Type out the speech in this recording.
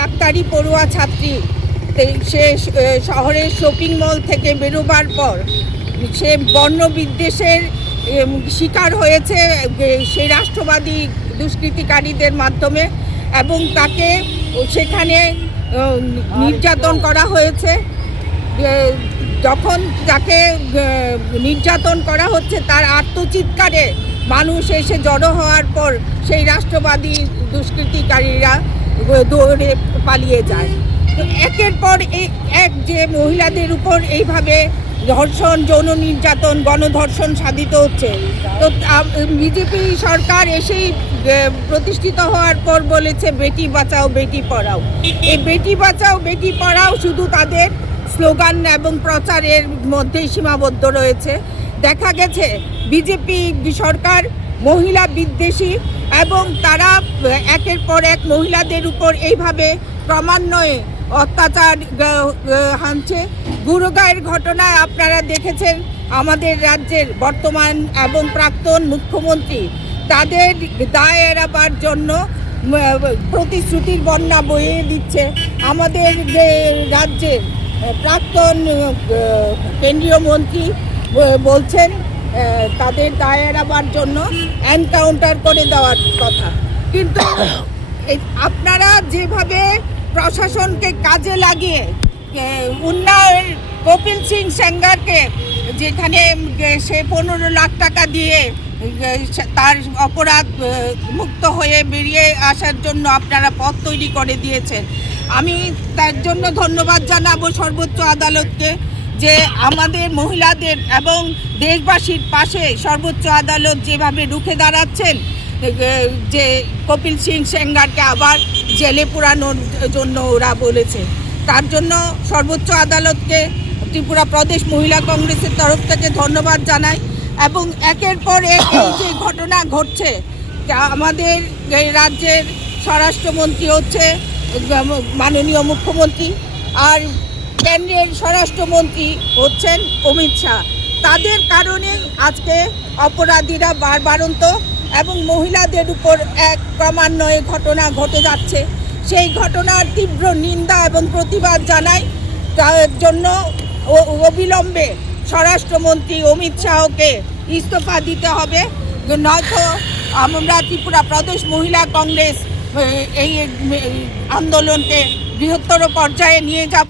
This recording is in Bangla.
ডাক্তারি পড়ুয়া ছাত্রী সে শহরের শপিং মল থেকে বেরোবার পর সে বর্ণবিদ্বেষের শিকার হয়েছে সেই রাষ্ট্রবাদী দুষ্কৃতিকারীদের মাধ্যমে, এবং তাকে সেখানে নির্যাতন করা হয়েছে। যখন তাকে নির্যাতন করা হচ্ছে তার আর্তচিৎকারে মানুষ এসে জড়ো হওয়ার পর সেই রাষ্ট্রবাদী দুষ্কৃতিকারীরা দৌড়ে পালিয়ে যায়। তো একের পর এক যে মহিলাদের উপর এইভাবে ধর্ষণ, যৌন নির্যাতন, গণধর্ষণ সাধিত হচ্ছে, তো বিজেপি সরকার এসেই প্রতিষ্ঠিত হওয়ার পর বলেছে বেটি বাঁচাও বেটি পড়াও। এই বেটি বাঁচাও বেটি পড়াও শুধু তাদের স্লোগান এবং প্রচারের মধ্যেই সীমাবদ্ধ রয়েছে। দেখা গেছে বিজেপি সরকার মহিলা বিদ্বেষী, এবং তারা একের পর এক মহিলাদের উপর এইভাবে ক্রমান্বয়ে অত্যাচার হানছে। গুরগাঁওয়ের ঘটনায় আপনারা দেখেছেন আমাদের রাজ্যের বর্তমান এবং প্রাক্তন মুখ্যমন্ত্রী তাদের দায় এড়াবার জন্য প্রতিশ্রুতির বন্যা বইয়ে দিচ্ছে। আমাদের রাজ্যের প্রাক্তন কেন্দ্রীয় মন্ত্রী বলছেন তাদের দায় এড়াবার জন্য এনকাউন্টার করে দেওয়ার কথা, কিন্তু আপনারা যেভাবে প্রশাসনকে কাজে লাগিয়ে উন্নয়ন কপিল সিং সেঙ্গারকে, যেখানে সে 15 লাখ টাকা দিয়ে তার অপরাধ মুক্ত হয়ে বেরিয়ে আসার জন্য আপনারা পথ তৈরি করে দিয়েছেন, আমি তার জন্য ধন্যবাদ জানাবো সর্বোচ্চ আদালতকে যে আমাদের মহিলাদের এবং দেশবাসীর পাশে সর্বোচ্চ আদালত যেভাবে রুখে দাঁড়াচ্ছেন, যে কপিল সিং সেঙ্গারকে আবার জেলে পুরানোর জন্য ওরা বলেছে, তার জন্য সর্বোচ্চ আদালতকে ত্রিপুরা প্রদেশ মহিলা কংগ্রেসের তরফ থেকে ধন্যবাদ জানাই। এবং একের পর এক এই যে ঘটনা ঘটছে, আমাদের এই রাজ্যের স্বরাষ্ট্রমন্ত্রী হচ্ছে মাননীয় মুখ্যমন্ত্রী, আর কেন্দ্রের স্বরাষ্ট্রমন্ত্রী হচ্ছেন অমিত শাহ। তাদের কারণে আজকে অপরাধীরা বারবারন্ত এবং মহিলাদের উপর এক ক্রমান্বয়ে ঘটনা ঘটে যাচ্ছে। সেই ঘটনার তীব্র নিন্দা এবং প্রতিবাদ জানাই। তার জন্য অবিলম্বে স্বরাষ্ট্রমন্ত্রী অমিত শাহকে ইস্তফা দিতে হবে, নয়তো আমরা ত্রিপুরা প্রদেশ মহিলা কংগ্রেস এই আন্দোলনকে বৃহত্তর পর্যায়ে নিয়ে যাব।